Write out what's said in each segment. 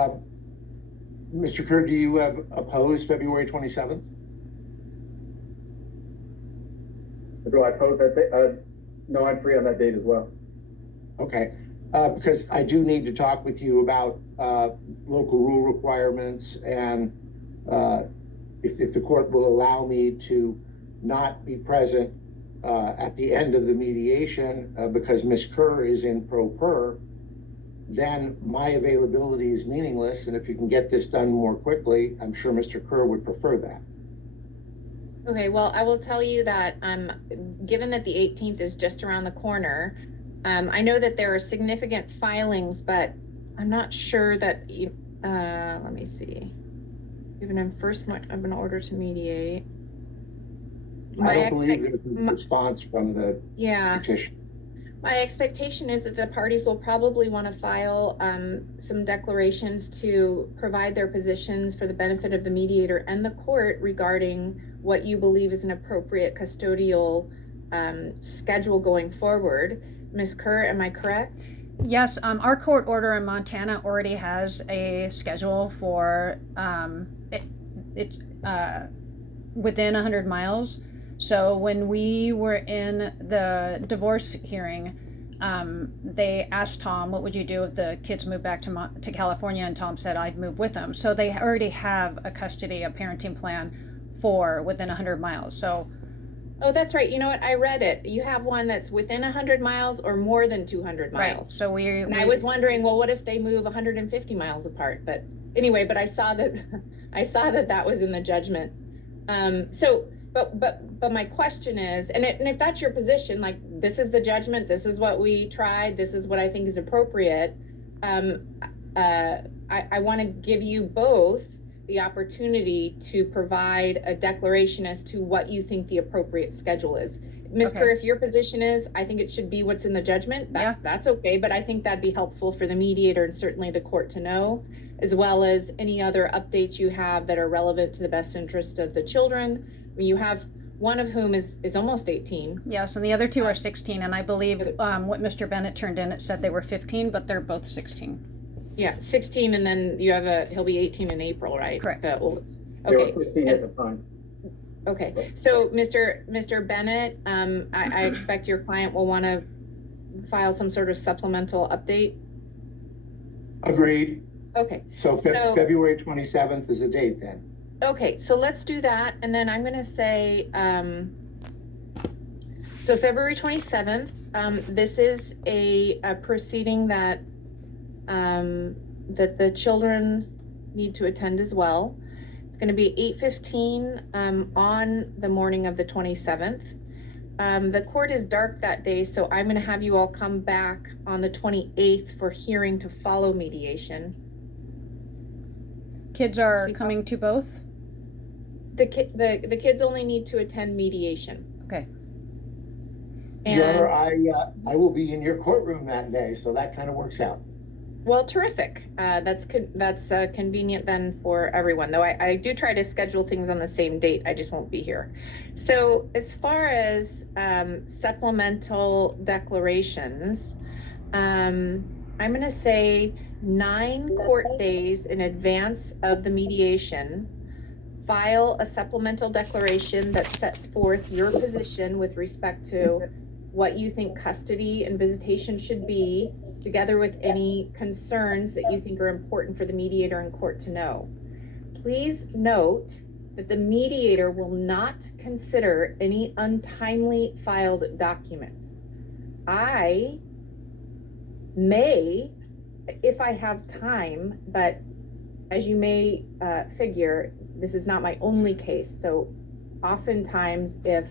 Mr. Kerr, do you oppose February 27th? Do I oppose that date? No, I'm free on that date as well. Okay, because I do need to talk with you about local rule requirements, and if the court will allow me to not be present at the end of the mediation because Ms. Kerr is in pro per, then my availability is meaningless. And if you can get this done more quickly, I'm sure Mr. Kerr would prefer that. Okay, well, I will tell you that given that the 18th is just around the corner, I know that there are significant filings, but I'm not sure that, let me see. Given enforcement of an order to mediate. I don't believe there's a response from the petition. My expectation is that the parties will probably want to file some declarations to provide their positions for the benefit of the mediator and the court regarding what you believe is an appropriate custodial schedule going forward. Ms. Kerr, am I correct? Yes, our court order in Montana already has a schedule for it's within 100 miles. So when we were in the divorce hearing, they asked Tom, what would you do if the kids moved back to California? And Tom said, I'd move with them. So they already have a parenting plan for within 100 miles. So. Oh, that's right. You know what? I read it. You have one that's within 100 miles or more than 200 miles. Right. So I was wondering, well, what if they move 150 miles apart? But anyway, but I saw that that was in the judgment. But my question is, and if that's your position, like this is the judgment, this is what we tried, this is what I think is appropriate. I want to give you both the opportunity to provide a declaration as to what you think the appropriate schedule is. Ms. Kerr, if your position is, I think it should be what's in the judgment, that's okay, but I think that'd be helpful for the mediator and certainly the court to know, as well as any other updates you have that are relevant to the best interest of the children. You have one of whom is almost 18. Yes, and the other two are 16, and I believe what Mr. Bennett turned in, it said they were 15, but they're both 16. Yeah, 16, and then you have he'll be 18 in April, right? Correct. The oldest. Okay. They were 15 at the time. Okay, so Mr. Bennett, I expect your client will want to file some sort of supplemental update. Agreed. Okay. So February 27th is the date then. Okay, so let's do that, and then I'm going to say, so February 27th, this is a proceeding that the children need to attend as well. It's going to be 8:15 on the morning of the 27th. The court is dark that day, so I'm going to have you all come back on the 28th for hearing to follow mediation. Kids are coming to both? The kids only need to attend mediation. Okay. And, Your Honor, I will be in your courtroom that day, so that kind of works out. Well, terrific. That's convenient then for everyone, though I do try to schedule things on the same date. I just won't be here. So as far as supplemental declarations, I'm going to say 9 court days in advance of the mediation. File a supplemental declaration that sets forth your position with respect to what you think custody and visitation should be, together with any concerns that you think are important for the mediator and court to know. Please note that the mediator will not consider any untimely filed documents. I may, if I have time, but as you may figure, this is not my only case. So oftentimes if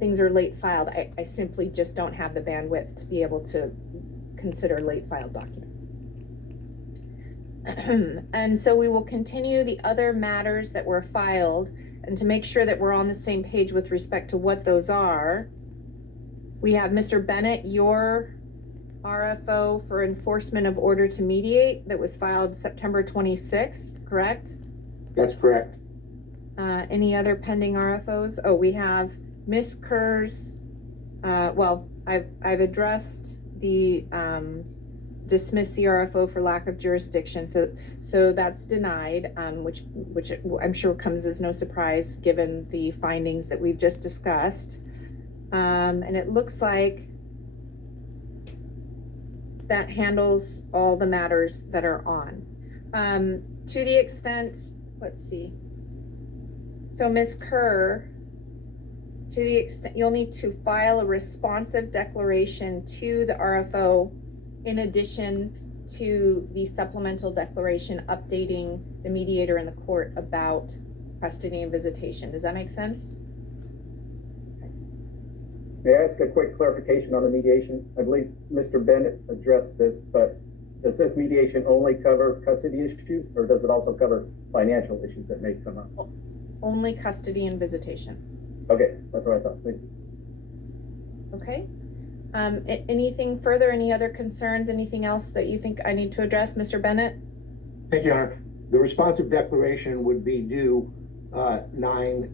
things are late filed, I simply just don't have the bandwidth to be able to consider late filed documents. And so we will continue the other matters that were filed, and to make sure that we're on the same page with respect to what those are, we have Mr. Bennett, your RFO for enforcement of order to mediate that was filed September 26th, correct? That's correct. Any other pending RFOs? Oh, we have Ms. Kerr's, well, I've addressed the dismiss the RFO for lack of jurisdiction. So that's denied, which I'm sure comes as no surprise given the findings that we've just discussed. And it looks like that handles all the matters that are on. To the extent, let's see. So Ms. Kerr, to the extent you'll need to file a responsive declaration to the RFO in addition to the supplemental declaration updating the mediator in the court about custody and visitation. Does that make sense? May I ask a quick clarification on the mediation? I believe Mr. Bennett addressed this, but does this mediation only cover custody issues, or does it also cover financial issues that may come up? Only custody and visitation. Okay, that's what I thought. Thanks. Okay. Anything further? Any other concerns? Anything else that you think I need to address, Mr. Bennett? Thank you, Your Honor. The responsive declaration would be due 9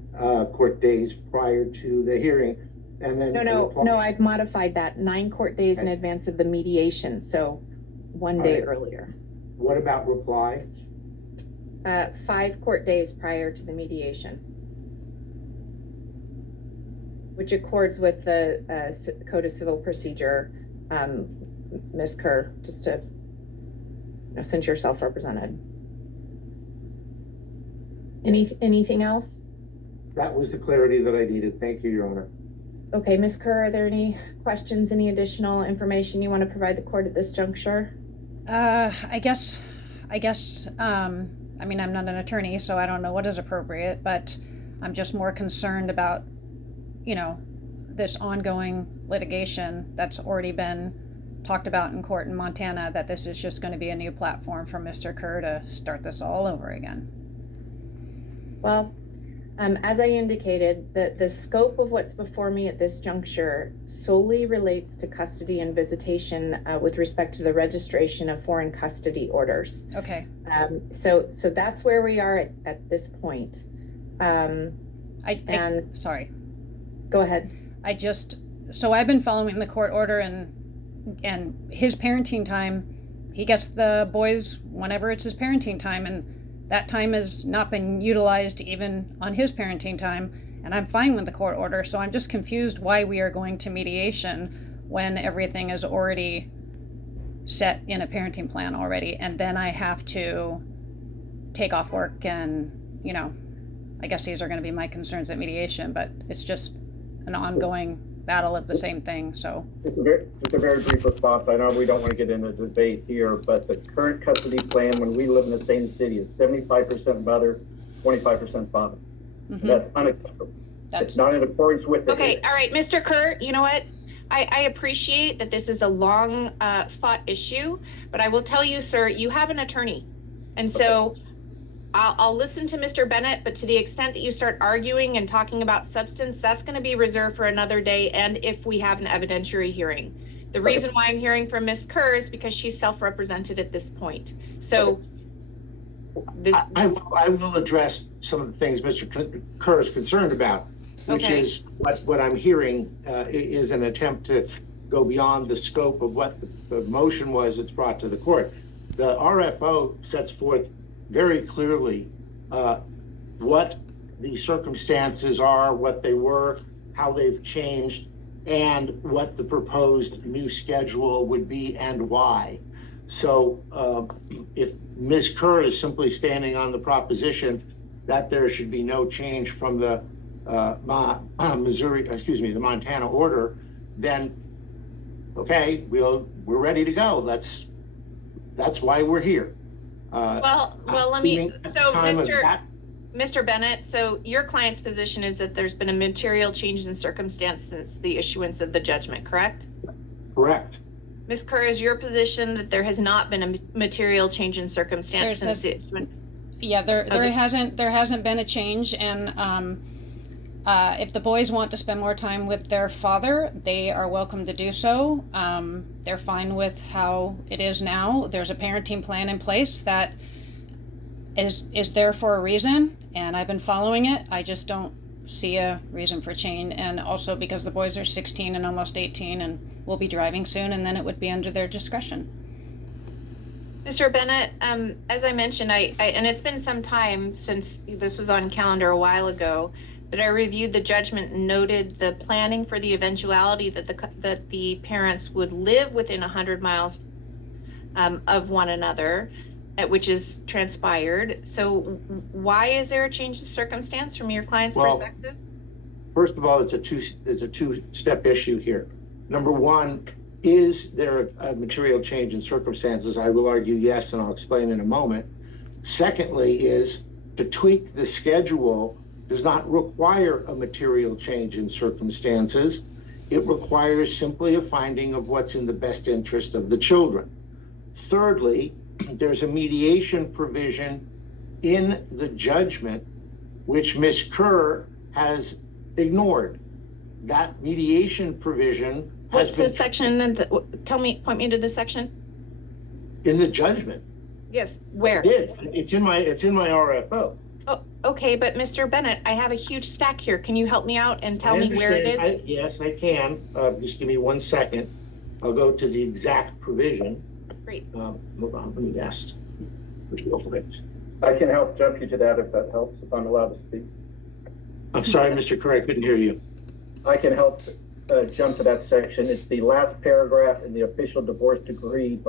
court days prior to the hearing, and then No, I've modified that 9 court days in advance of the mediation, so 1 day earlier. What about reply? 5 court days prior to the mediation, which accords with the Code of Civil Procedure. Ms. Kerr, just to, since you're self-represented. Anything else? That was the clarity that I needed. Thank you, Your Honor. Okay, Ms. Kerr, are there any questions, any additional information you want to provide the court at this juncture? I guess, I mean, I'm not an attorney, so I don't know what is appropriate, but I'm just more concerned about, this ongoing litigation that's already been talked about in court in Montana, that this is just going to be a new platform for Mr. Kerr to start this all over again. Well, as I indicated, the scope of what's before me at this juncture solely relates to custody and visitation with respect to the registration of foreign custody orders. Okay. So that's where we are at this point. Sorry. Go ahead. So I've been following the court order and his parenting time. He gets the boys whenever it's his parenting time, and that time has not been utilized even on his parenting time, and I'm fine with the court order, so I'm just confused why we are going to mediation when everything is already set in a parenting plan already, and then I have to take off work and, I guess these are going to be my concerns at mediation, but it's just an ongoing battle of the same thing, so. Just a very brief response. I know we don't want to get into the debate here, but the current custody plan, when we live in the same city, is 75% mother, 25% father. Mm-hmm. That's unacceptable. It's not in accordance with it. Okay, all right, Mr. Kerr, you know what? I appreciate that this is a long fought issue, but I will tell you, sir, you have an attorney. And so I'll listen to Mr. Bennett, but to the extent that you start arguing and talking about substance, that's going to be reserved for another day, and if we have an evidentiary hearing. The reason why I'm hearing from Ms. Kerr is because she's self-represented at this point. So I will address some of the things Mr. Kerr is concerned about, which is what I'm hearing is an attempt to go beyond the scope of what the motion was that's brought to the court. The RFO sets forth very clearly what the circumstances are, what they were, how they've changed, and what the proposed new schedule would be and why. So if Ms. Kerr is simply standing on the proposition that there should be no change from the the Montana order, then okay, we're ready to go. That's why we're here. Let me, so Mr. Bennett, so your client's position is that there's been a material change in circumstance since the issuance of the judgment, correct? Correct. Ms. Kerr, is your position that there has not been a material change in circumstance since the issuance? Yeah, there hasn't been a change, and if the boys want to spend more time with their father, they are welcome to do so. They're fine with how it is now. There's a parenting plan in place that is there for a reason, and I've been following it. I just don't see a reason for change, and also because the boys are 16 and almost 18 and will be driving soon, and then it would be under their discretion. Mr. Bennett, as I mentioned, and it's been some time since this was on calendar a while ago, that I reviewed the judgment and noted the planning for the eventuality that the parents would live within 100 miles of one another, which is transpired. So why is there a change of circumstance from your client's perspective? First of all, it's a two-step issue here. Number one, is there a material change in circumstances? I will argue yes, and I'll explain in a moment. Secondly, is to tweak the schedule does not require a material change in circumstances. It requires simply a finding of what's in the best interest of the children. Thirdly, there's a mediation provision in the judgment which Ms. Kerr has ignored. That mediation provision has What's been the section? Point me to the section. in the judgment. Yes, where? It's in my RFO. Oh, okay, but Mr. Bennett, I have a huge stack here. Can you help me out and tell me where it is? Yes, I can. Just give me 1 second. I'll go to the exact provision. Great. Hold on, let me guess. I can help jump you to that if that helps, if I'm allowed to speak. I'm sorry, Mr. Kerr, I couldn't hear you. I can help jump to that section. It's the last paragraph in the official divorce decree